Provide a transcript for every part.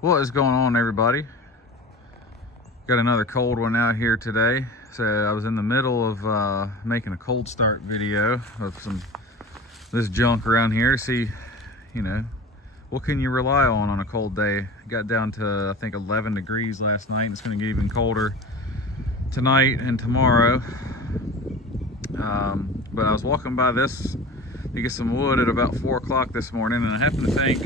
What is going on, everybody? Got another cold one out here today. So I was in the middle of making a cold start video of this junk around here to see, what can you rely on a cold day. Got down to, I think, 11 degrees last night. It's going to get even colder tonight and tomorrow. But I was walking by this to get some wood at about 4 o'clock this morning, and I happened to think,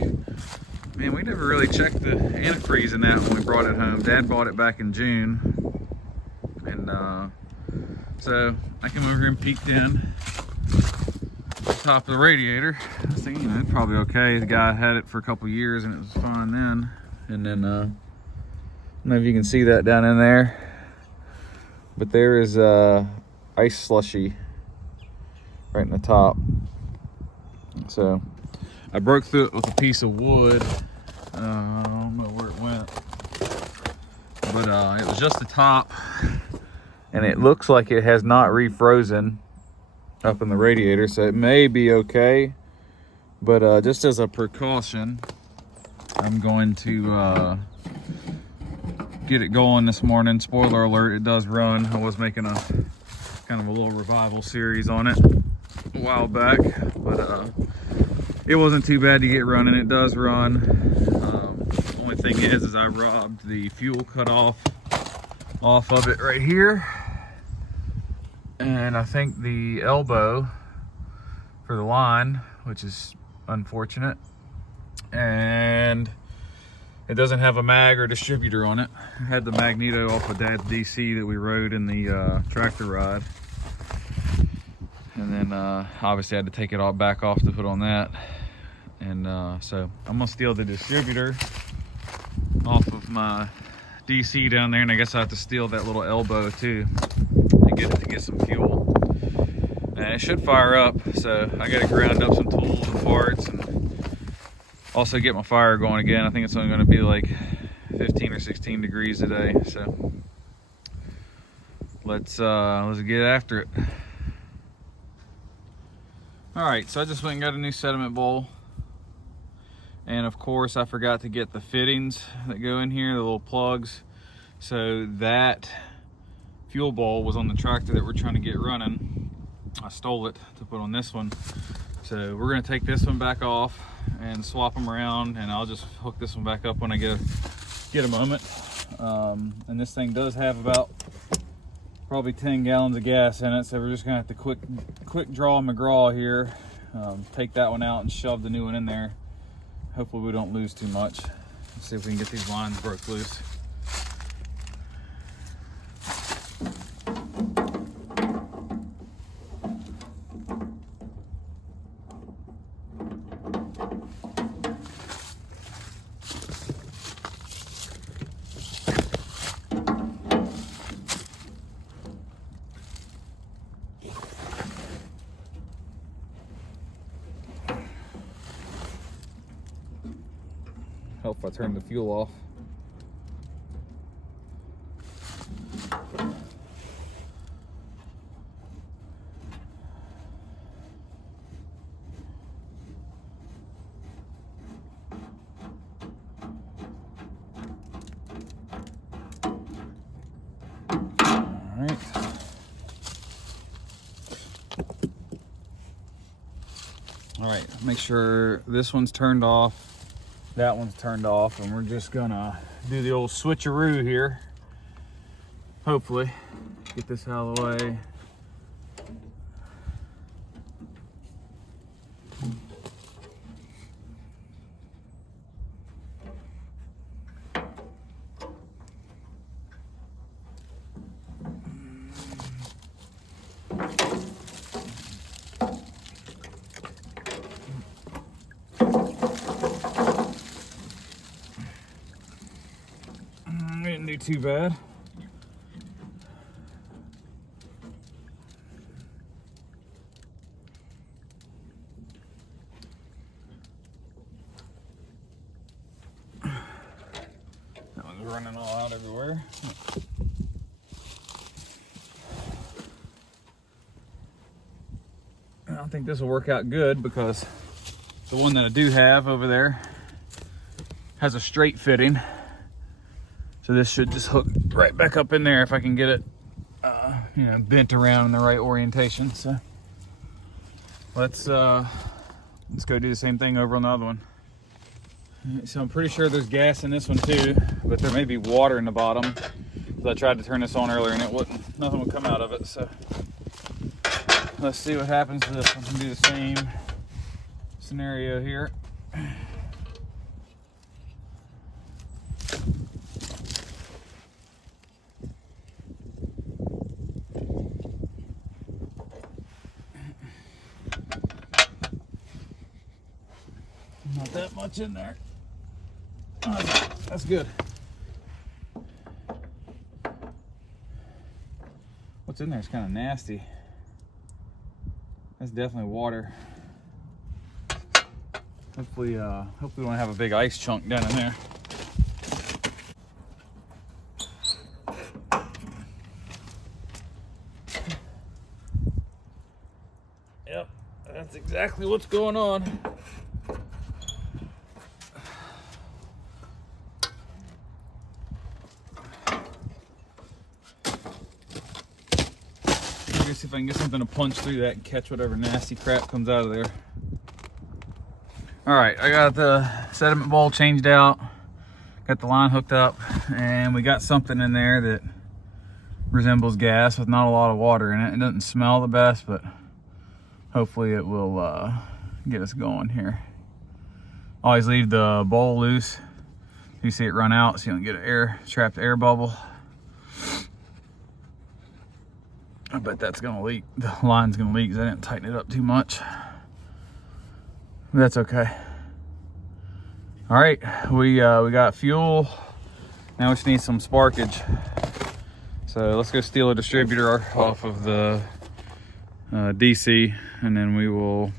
man, we never really checked the antifreeze in that when we brought it home. Dad bought it back in June, and so I came over here and peeked in the top of the radiator. I was thinking, it's probably okay. The guy had it for a couple years and it was fine then. And then I don't know if you can see that down in there, but there is ice slushy right in the top. So I broke through it with a piece of wood. I don't know where it went, but it was just the top, and it looks like it has not refrozen up in the radiator, so it may be okay. But just as a precaution, I'm going to get it going this morning. Spoiler alert, it does run. I was making a kind of a little revival series on it a while back, but it wasn't too bad to get running. It does run. Only thing is I robbed the fuel cutoff off of it right here, and I think the elbow for the line, which is unfortunate, and it doesn't have a mag or distributor on it. I had the magneto off of Dad's DC that we rode in the tractor ride, and then obviously I had to take it all back off to put on that. And so I'm gonna steal the distributor off of my DC down there, and I guess I have to steal that little elbow too to get it to get some fuel. And it should fire up, so I gotta ground up some tools and parts and also get my fire going again. I think it's only gonna be like 15 or 16 degrees today, so let's get after it. All right, so I just went and got a new sediment bowl. And of course, I forgot to get the fittings that go in here, the little plugs. So that fuel bowl was on the tractor that we're trying to get running. I stole it to put on this one. So we're gonna take this one back off and swap them around, and I'll just hook this one back up when I get a moment. And this thing does have about probably 10 gallons of gas in it, so we're just gonna have to quick draw McGraw here. Take that one out and shove the new one in there. Hopefully we don't lose too much. Let's see if we can get these lines broke loose. Help if I turn the fuel off. All right, make sure this one's turned off. That one's turned off, and we're just gonna do the old switcheroo here. Hopefully, get this out of the way. Didn't do too bad. That one's running all out everywhere. I don't think this will work out good because the one that I do have over there has a straight fitting. So this should just hook right back up in there if I can get it, you know, bent around in the right orientation. So let's go do the same thing over on the other one. So I'm pretty sure there's gas in this one too, but there may be water in the bottom. I tried to turn this on earlier and it wouldn't, nothing would come out of it. So let's see what happens to this one. Can do the same scenario here. Not that much in there. Okay, that's good. What's in there is kind of nasty. That's definitely water. Hopefully we don't have a big ice chunk down in there. Yep, that's exactly what's going on. See if I can get something to punch through that and catch whatever nasty crap comes out of there. All right, I got the sediment bowl changed out, got the line hooked up, and we got something in there that resembles gas with not a lot of water in it. It doesn't smell the best, but hopefully it will get us going here. Always leave the bowl loose. You see it run out so you don't get an trapped air bubble. I bet that's gonna leak. The line's gonna leak because I didn't tighten it up too much. But that's okay. All right, we got fuel. Now we just need some sparkage. So let's go steal a distributor off of the DC, and then we will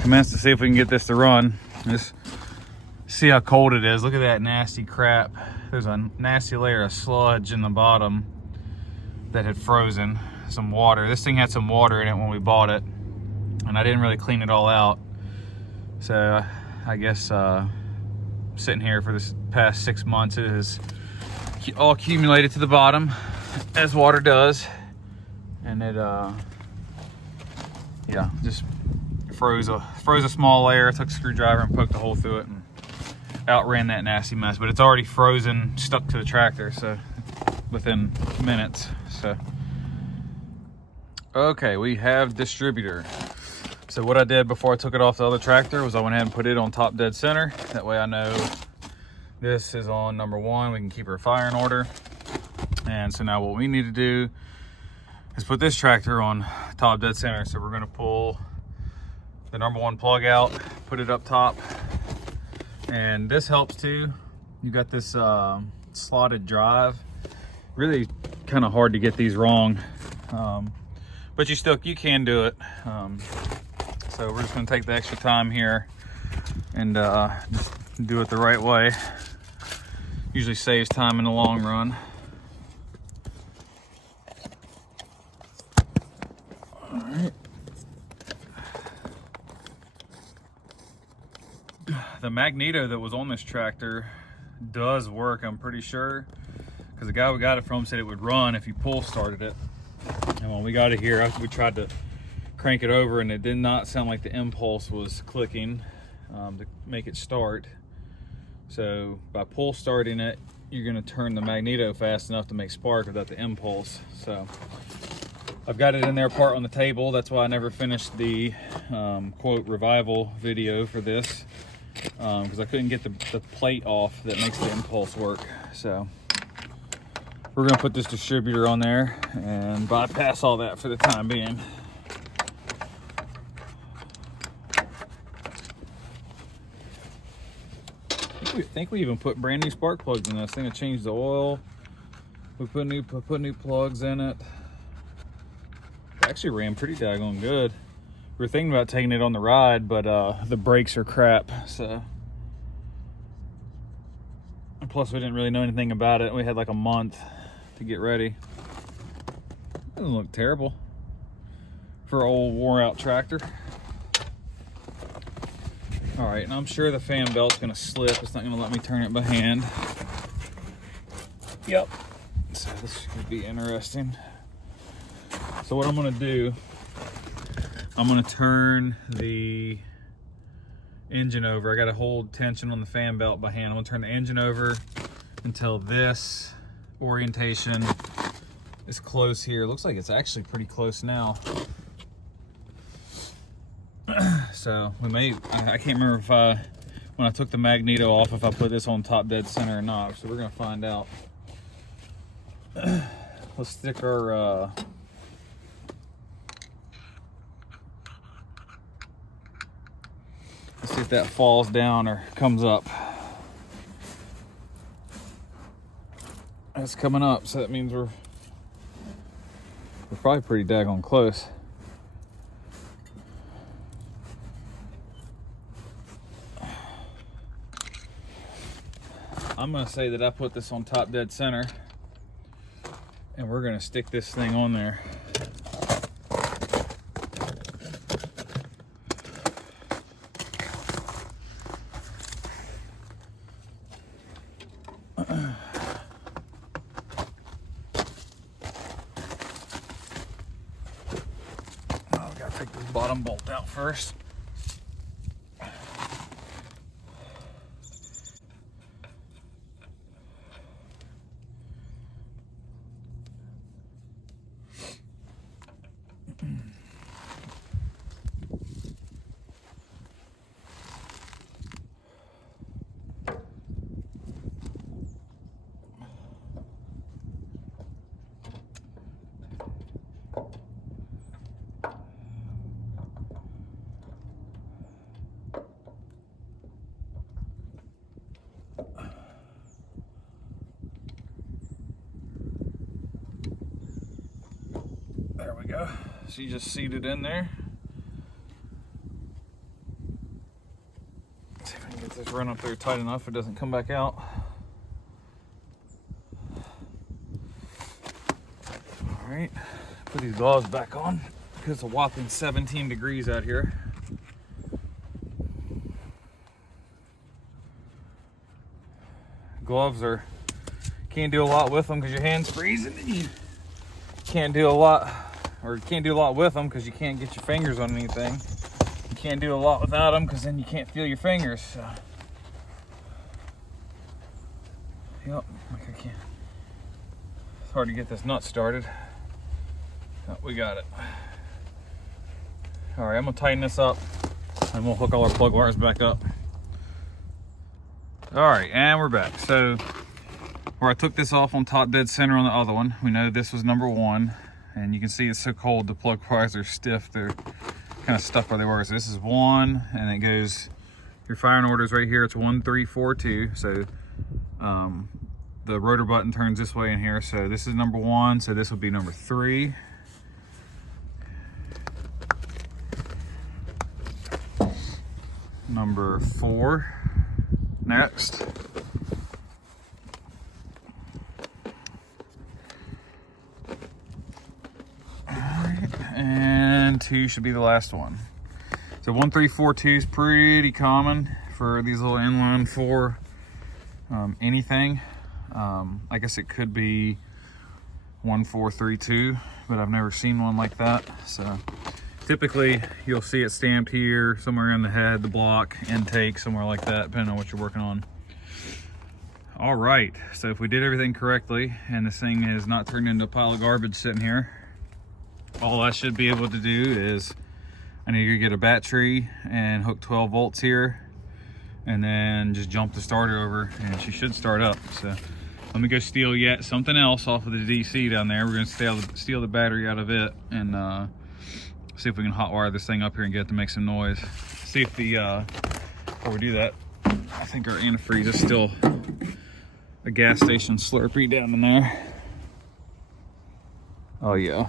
commence to see if we can get this to run. Just see how cold it is. Look at that nasty crap. There's a nasty layer of sludge in the bottom that had frozen. Some water. This thing had some water in it when we bought it, and I didn't really clean it all out. So I guess sitting here for this past 6 months, it has all accumulated to the bottom, as water does, and it yeah, just froze a small layer. I took a screwdriver and poked a hole through it and outran that nasty mess. But it's already frozen, stuck to the tractor, so within minutes. So okay, we have distributor. So what I did before I took it off the other tractor was I went ahead and put it on top dead center. That way I know this is on number 1. We can keep our fire in order. And so now what we need to do is put this tractor on top dead center. So we're gonna pull the number 1 plug out, put it up top. And this helps too. You got this slotted drive. Really kind of hard to get these wrong, but you can do it. So we're just gonna take the extra time here and just do it the right way. Usually saves time in the long run. All right. The magneto that was on this tractor does work, I'm pretty sure, because the guy we got it from said it would run if you pull started it. And when we got it here, we tried to crank it over and it did not sound like the impulse was clicking to make it start. So by pull starting it, you're gonna turn the magneto fast enough to make spark without the impulse. So I've got it in there part on the table. That's why I never finished the quote revival video for this, because I couldn't get the plate off that makes the impulse work. So we're gonna put this distributor on there and bypass all that for the time being. I think we even put brand new spark plugs in this thing. I changed the oil. We put new plugs in it. It actually ran pretty daggone good. We were thinking about taking it on the ride, but the brakes are crap. So, and plus we didn't really know anything about it. We had like a month to get ready. Doesn't look terrible for an old wore out tractor. All right, and I'm sure the fan belt's gonna slip. It's not gonna let me turn it by hand. Yep. So this could be interesting. So what I'm gonna do, I'm gonna turn the engine over. I gotta hold tension on the fan belt by hand. I'm gonna turn the engine over until this orientation is close here. It looks like it's actually pretty close now. So we may, I can't remember if when I took the magneto off, if I put this on top dead center or not. So we're gonna find out. Let's stick our let's see if that falls down or comes up. It's coming up, so that means we're probably pretty daggone close. I'm gonna say that I put this on top dead center, and we're gonna stick this thing on there. Take this bottom bolt out first. There we go. So you just seat it in there. See if I can get this run up there tight enough it doesn't come back out. All right, put these gloves back on because it's a whopping 17 degrees out here. Gloves are, can't do a lot with them because your hand's freezing. You can't do a lot, or you can't do a lot with them because you can't get your fingers on anything. You can't do a lot without them because then you can't feel your fingers. So. Yep, like I can't. It's hard to get this nut started. Oh, we got it. All right, I'm gonna tighten this up and we'll hook all our plug wires back up. All right, and we're back. So where I took this off on top dead center on the other one, we know this was number 1, and you can see it's so cold, the plug wires are stiff, they're kind of stuck where they were. So this is 1, and it goes, your firing order is right here, it's 1, 3, 4, 2. So the rotor button turns this way in here. So this is number 1, so this will be number 3. Number 4, next. And 2 should be the last one. So 1, 3, 4, 2 is pretty common for these little inline 4 anything. I guess it could be 1, 4, 3, 2, but I've never seen one like that. So typically you'll see it stamped here, somewhere in the head, the block, intake, somewhere like that, depending on what you're working on. All right, so if we did everything correctly and this thing is not turned into a pile of garbage sitting here, all I should be able to do is I need to get a battery and hook 12 volts here and then just jump the starter over and she should start up. So let me go steal yet something else off of the DC down there. We're gonna steal the battery out of it and see if we can hotwire this thing up here and get it to make some noise. See if the, before we do that, I think our antifreeze is still a gas station Slurpee down in there. Oh yeah.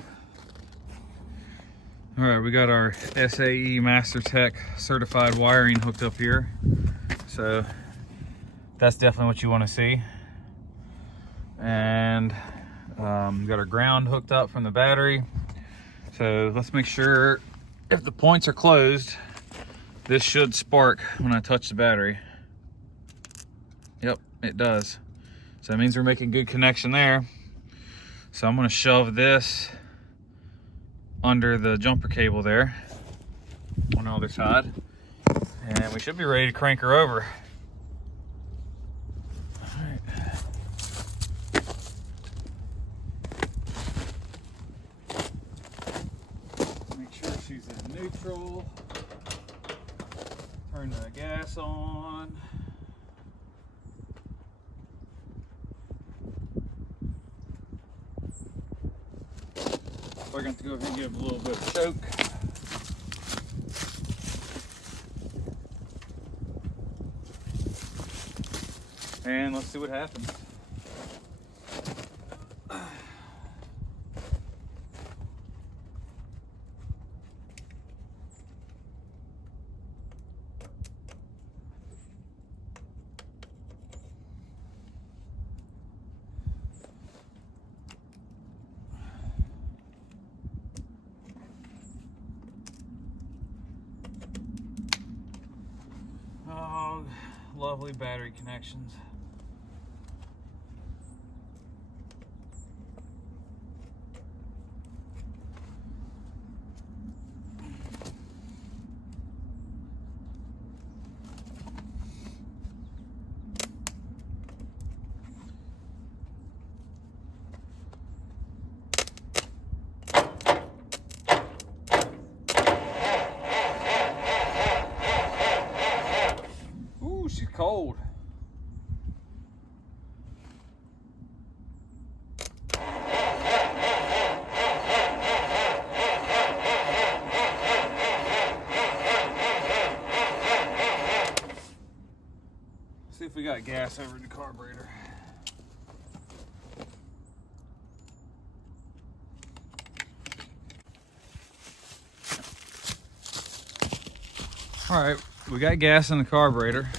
All right, we got our SAE Master Tech certified wiring hooked up here. So that's definitely what you want to see. And we got our ground hooked up from the battery. So let's make sure if the points are closed, This should spark when I touch the battery. Yep, it does. So that means we're making good connection there. So I'm gonna shove this under the jumper cable there on the other side. And we should be ready to crank her over. All right. Make sure she's in neutral. Turn the gas on. We're going to go ahead and give a little bit of choke. And let's see what happens. Oh, lovely battery connections. Ooh, she's cold. See if we got gas over in the carburetor. All right, we got gas in the carburetor.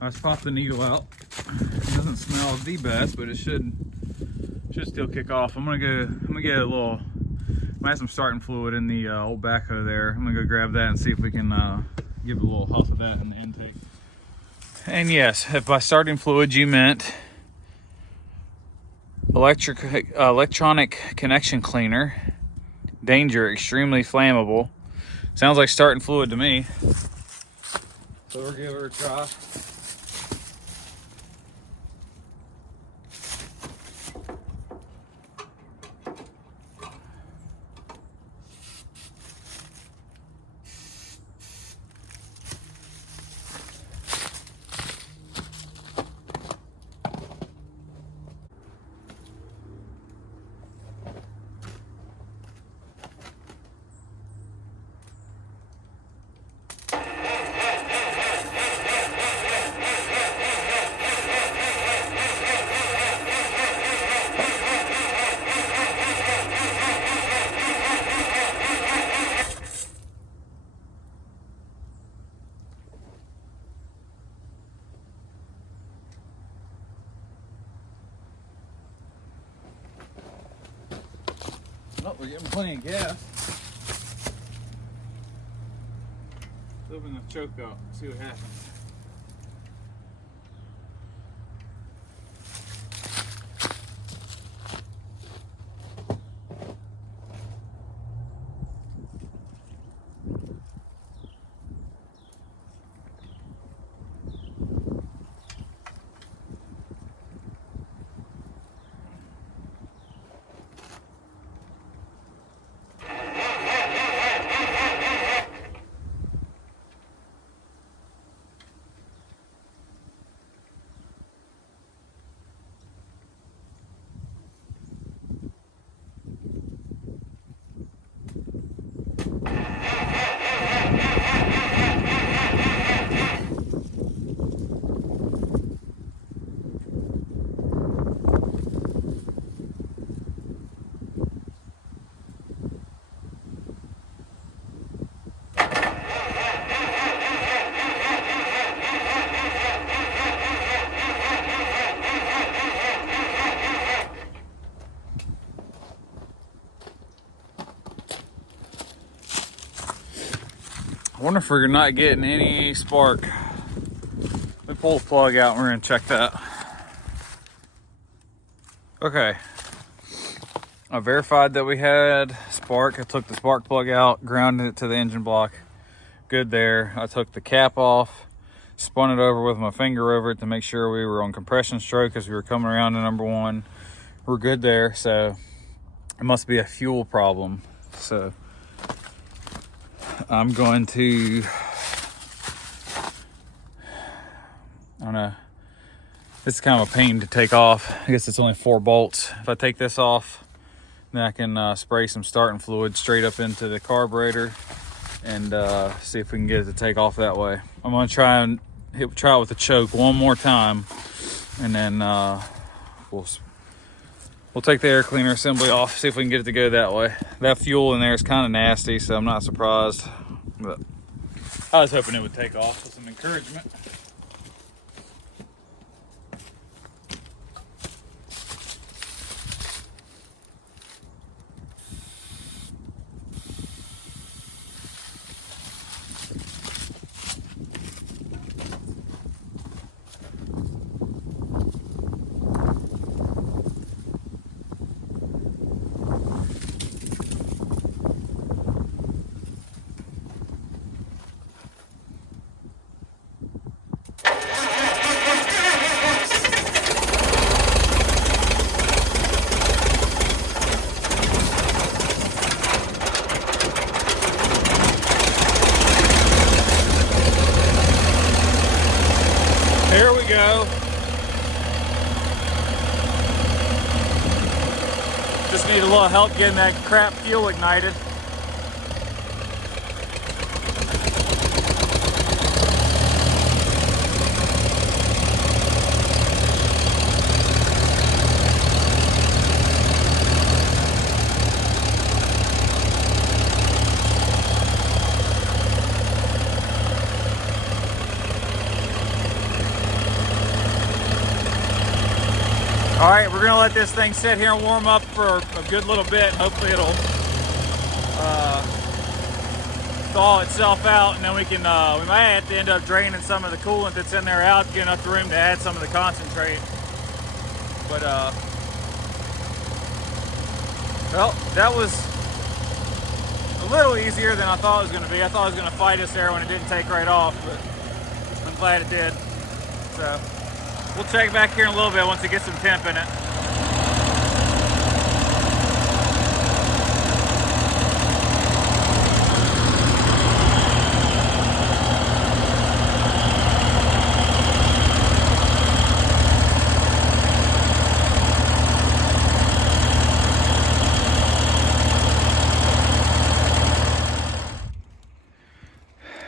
Let's pop the needle out. It doesn't smell the best, but it should still kick off. I'm gonna get a little. I have some starting fluid in the old backhoe there. I'm gonna go grab that and see if we can give a little huff of that in the intake. And yes, if by starting fluid you meant electronic connection cleaner, danger, extremely flammable. Sounds like starting fluid to me. So we'll give her a try. Oh, we're getting plenty of gas. Let's open the choke up, see what happens. wonder if we're not getting any spark. Let me pull the plug out and we're gonna check that. Okay. I verified that we had spark. I took the spark plug out, grounded it to the engine block. Good there. I took the cap off, spun it over with my finger over it to make sure we were on compression stroke as we were coming around to number one. We're good there, so it must be a fuel problem. So I'm going to, I don't know, this is kind of a pain to take off. I guess it's only 4 bolts. If I take this off, then I can spray some starting fluid straight up into the carburetor and see if we can get it to take off that way. I'm gonna try it with the choke one more time, and then we'll take the air cleaner assembly off, see if we can get it to go that way. That fuel in there is kind of nasty, so I'm not surprised, but I was hoping it would take off with some encouragement. There we go. Just need a little help getting that crap fuel ignited. All right, we're gonna let this thing sit here and warm up for a good little bit. Hopefully it'll thaw itself out, and then we can, we might have to end up draining some of the coolant that's in there out, get enough room to add some of the concentrate. But, well, that was a little easier than I thought it was gonna be. I thought I was gonna fight us there when it didn't take right off, but I'm glad it did. So. We'll check back here in a little bit once it gets some temp in it.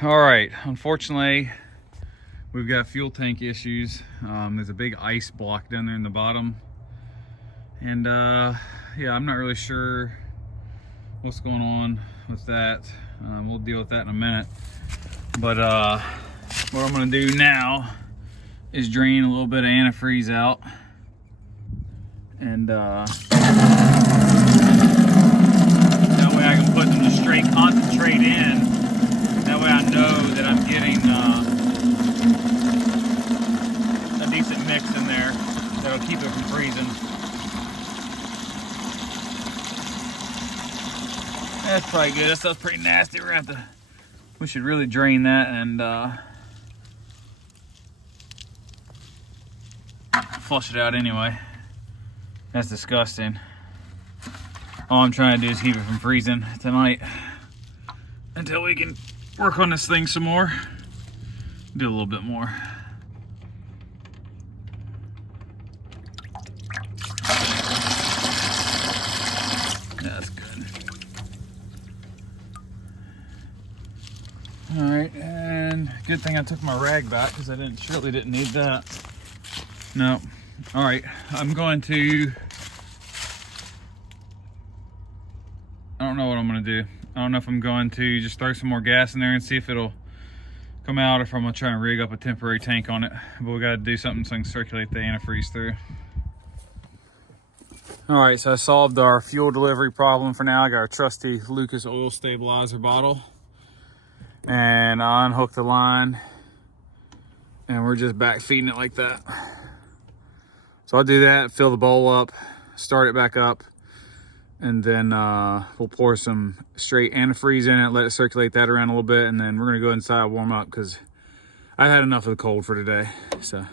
All right, unfortunately, we've got fuel tank issues. There's a big ice block down there in the bottom. And yeah, I'm not really sure what's going on with that. We'll deal with that in a minute. But what I'm gonna do now is drain a little bit of antifreeze out. And that way I can put some straight concentrate in. That way I know that I'm getting a decent mix in there that'll keep it from freezing. That's probably good. That stuff's pretty nasty. We should really drain that and flush it out anyway. That's disgusting. All I'm trying to do is keep it from freezing tonight until we can work on this thing some more. Do a little bit more. That's good. All right, and good thing I took my rag back because I surely didn't need that. No. All right, I'm going to, I don't know what I'm gonna do. I don't know if I'm going to just throw some more gas in there and see if it'll come out, or if I'm gonna try and rig up a temporary tank on it. But we gotta do something so I can circulate the antifreeze through. All right, so I solved our fuel delivery problem for now. I got our trusty Lucas oil stabilizer bottle. And I unhook the line, and we're just back feeding it like that. So I'll do that, fill the bowl up, start it back up, and then we'll pour some straight antifreeze in it, let it circulate that around a little bit, and then we're gonna go inside, warm up, because I've had enough of the cold for today. So.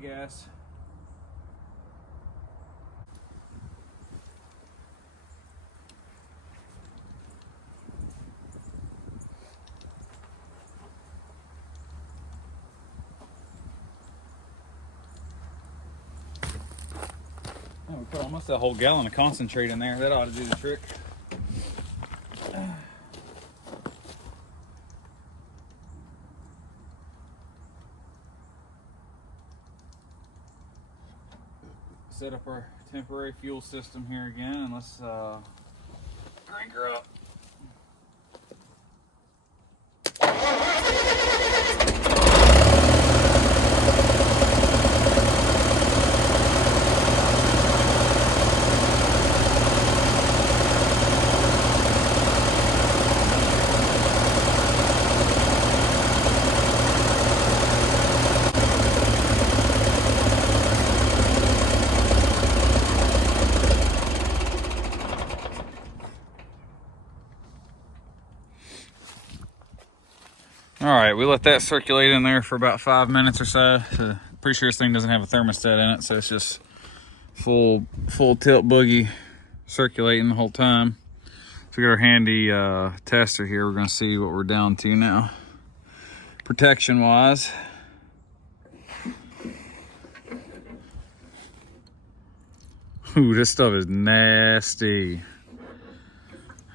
Gas. Oh, we put almost a whole gallon of concentrate in there. That ought to do the trick. Set up our temporary fuel system here again, and let's crank her up. All right, we let that circulate in there for about 5 minutes or so. Pretty sure this thing doesn't have a thermostat in it, so it's just full tilt boogie circulating the whole time. So we got our handy tester here. We're gonna see what we're down to now, protection wise. Ooh, this stuff is nasty.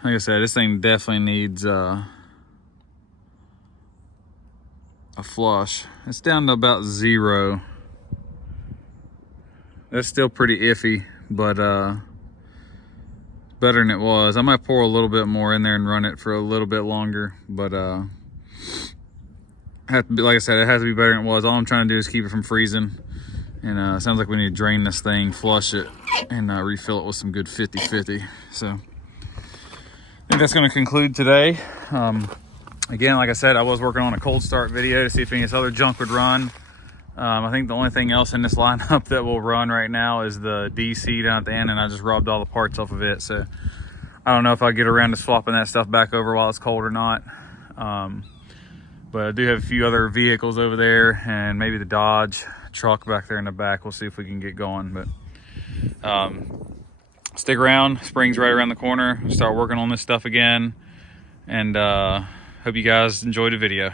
Like I said, this thing definitely needs a flush. It's down to about 0. That's still pretty iffy, but better than it was. I might pour a little bit more in there and run it for a little bit longer, but have to be, like I said, it has to be better than it was. All I'm trying to do is keep it from freezing, and it sounds like we need to drain this thing, flush it, and refill it with some good 50/50. So I think that's going to conclude today. Again, like I said, I was working on a cold start video to see if any of this other junk would run. I think the only thing else in this lineup that will run right now is the DC down at the end, and I just robbed all the parts off of it. So I don't know if I'll get around to swapping that stuff back over while it's cold or not. But I do have a few other vehicles over there, and maybe the Dodge truck back there in the back. We'll see if we can get going. But stick around. Spring's right around the corner. We'll start working on this stuff again. And hope you guys enjoyed the video.